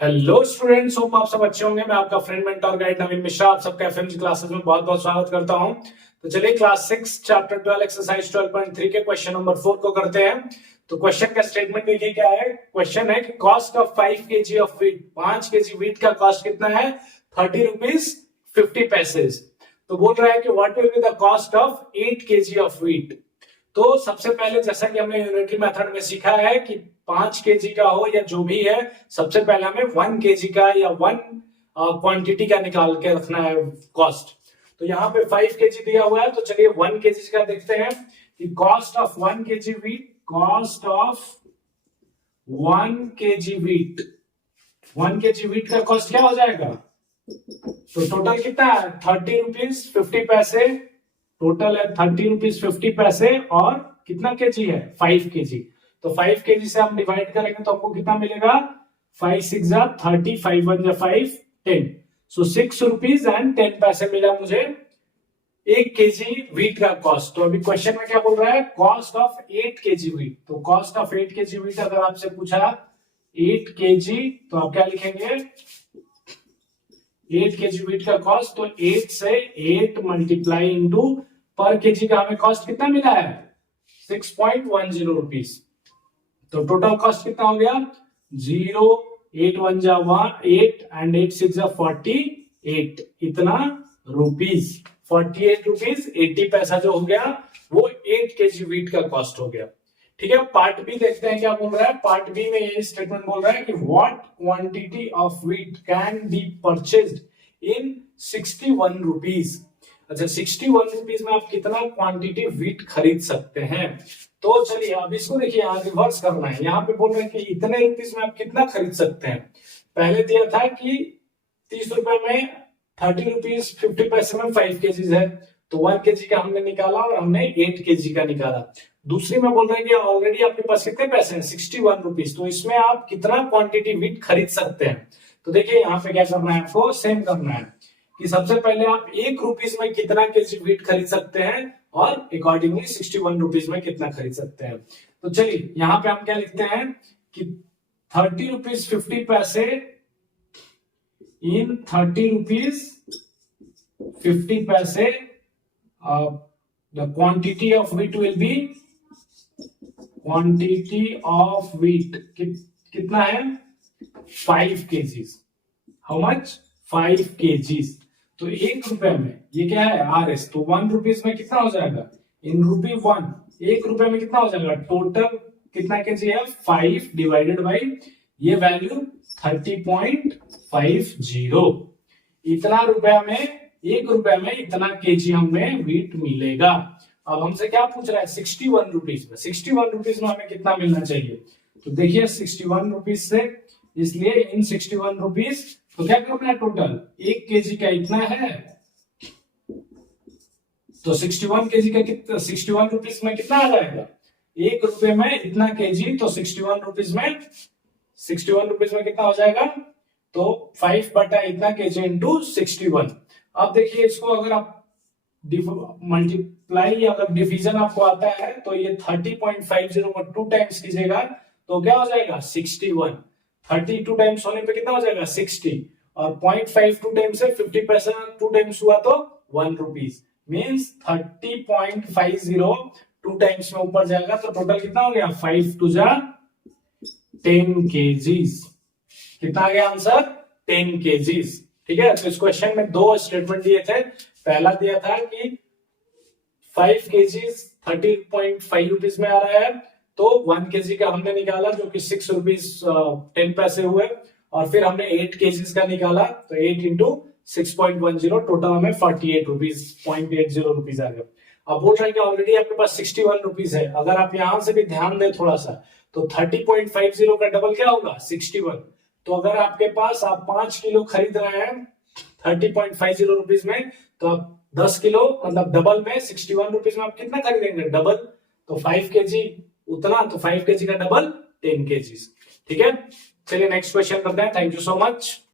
Hello students, hope आप सब अच्छे होंगे। मैं आपका फ्रेंड मेंटर गाइड नवीन मिश्रा आप सबका एफएमजी क्लासेस में बहुत बहुत स्वागत करता हूं। तो चलिए क्लास 6 चैप्टर 12 एक्सरसाइज 12.3 के क्वेश्चन नंबर 4 को करते हैं। तो क्वेश्चन का स्टेटमेंट देखिए क्या है। क्वेश्चन है कि cost of 5 kg of wheat, 5 kg wheat का कॉस्ट कितना है, 30 रुपीज 50 पैसे। तो बोल रहा है कि what will be the cost of 8 kg of wheat. तो सबसे पहले जैसा कि हमने यूनिटरी मेथड में सीखा है कि 5 केजी का हो या जो भी है, सबसे पहले हमें 1 केजी का या 1 क्वांटिटी का निकाल के रखना है कॉस्ट। तो यहाँ पे 5 केजी दिया हुआ है, तो चलिए 1 केजी का देखते हैं कि cost of 1 KG wheat, cost of 1 KG wheat, 1 KG wheat का कॉस्ट क्या हो जाएगा। तो टोटल कितना है, 30 रुपीज 50 पैसे। टोटल है 30 रुपीज 50 पैसे और कितना केजी है, 5 केजी। तो 5 केजी से हम डिवाइड करेंगे तो हमको कितना मिलेगा, 5 6 जा 30, 5 1 जा 5 10। सो 6 रुपीज एंड 10 पैसे मिला मुझे 1 केजी व्हीट का कॉस्ट। तो अभी क्वेश्चन में क्या बोल रहा है, कॉस्ट ऑफ 8 केजी व्हीट। तो कॉस्ट ऑफ 8 केजी व्हीट अगर आपसे पूछा 8 केजी, तो आप क्या लिखेंगे, 8 केजी व्हीट का कॉस्ट। तो 8 से 8 मल्टीप्लाई इंटू पर केजी का हमें कॉस्ट कितना मिला है, 6.10 रुपीज। तो टोटल कॉस्ट कितना हो गया, 0 8 1 जा 8 एंड 8 6 जा 48, इतना रुपीज, 48 रुपीज 80 पैसा जो हो गया वो 8 केजी व्हीट का कॉस्ट हो गया। ठीक है, पार्ट बी देखते हैं क्या बोल रहा है। पार्ट बी में ये स्टेटमेंट बोल रहा है कि what quantity of wheat can be purchased in 61 rupees. अच्छा, 61 रुपीज में आप कितना क्वांटिटी व्हीट खरीद सकते हैं। तो चलिए अब इसको देखिए, यहाँ रिवर्स करना है। यहाँ पे बोल रहे हैं कि इतने रुपीज में आप कितना खरीद सकते हैं। पहले दिया था कि 30 रुपए में 30 रुपीज 50 पैसे में 5 केजीज है, तो 1 केजी का हमने निकाला और हमने 8 केजी का निकाला। दूसरी में बोल रहे हैं कि ऑलरेडी आपके पास कितने पैसे हैं, 61 रुपीज। तो इसमें आप कितना क्वांटिटी व्हीट खरीद सकते हैं। तो देखिए यहाँ पे क्या करना है, आपको सेम करना है कि सबसे पहले आप 1 रुपीज में कितना केजी व्हीट खरीद सकते हैं और अकॉर्डिंगली 61 रुपीज में कितना खरीद सकते हैं। तो चलिए यहाँ पे हम क्या लिखते हैं कि 30 रुपीज 50 पैसे इन 30 रुपीज 50 पैसे, the quantity of wheat will be, quantity of wheat कितना है, 5 केजीज। How much, 5 KGs. तो 1 रुपए में ये क्या है, RS। तो 1 रुपीज में कितना हो जाएगा, इन रुपी 1, 1 रुपए में कितना हो जाएगा, टोटल कितना केजी है, 5 डिवाइडेड बाई ये वैल्यू 30.50। इतना रुपया में, 1 रुपए में इतना केजी हमें व्हीट मिलेगा। अब हमसे क्या पूछ रहा है, 61 रुपीज में। 61 रुपीज में हमें कितना मिलना चाहिए। तो देखिए 61 रुपीज से, इसलिए इन 61 रुपीज, तो क्या करना है, टोटल 1 केजी का इतना है। तो 61 केजी का कितना, 61 रुपीज में कितना आ जाएगा, 1 रुपए में इतना केजी। तो 61 रुपीज में, 61 रुपीज में कितना हो जाएगा, तो 5 बटा इतना केजी इंटू 61। अब देखिए इसको अगर आप मल्टीप्लाई, अगर डिवीजन आपको आता है तो ये 30.50 को 2 टाइम्स कीजिएगा तो क्या हो जाएगा, 61। 30 2 टाइम्स होने पे कितना हो जाएगा, 60। और 0.5 2 टाइम्स से 50 पैसा 2 टाइम्स हुआ तो 1 रुपीज, मीन्स 30.50 2 टाइम्स में ऊपर जाएगा तो टोटल कितना हो गया, 5 2 जा 10 केजीज। कितना आ गया आंसर, 10 केजीज। ठीक है, तो इस क्वेश्चन में 2 स्टेटमेंट दिए थे। पहला दिया था कि 5 केजीज 30.5 रुपीज में आ रहा है, तो 1 केजी का हमने निकाला जो कि 6 रुपीज 10 पैसे हुए, और फिर हमने 8 केजीज का निकाला तो 8 इंटू 6.10, टोटल हमें 48 रुपीज 0.80 रुपीज आ गया। अब बोल रहे हैं कि ऑलरेडी आपके पास 61 रुपीज है। अगर आप यहां से भी ध्यान दें थोड़ा सा, तो 30.50 का डबल क्या होगा, 61। तो अगर आपके पास, आप 5 किलो खरीद रहे हैं 30.50 रुपीज में, तो आप 10 किलो मतलब डबल में 61 रुपीज में आप कितना खरीदेंगे, डबल। तो 5 केजी उतना, तो 5 केजी का डबल 10 केजी। ठीक है, चलिए नेक्स्ट क्वेश्चन करते हैं। Thank you so much.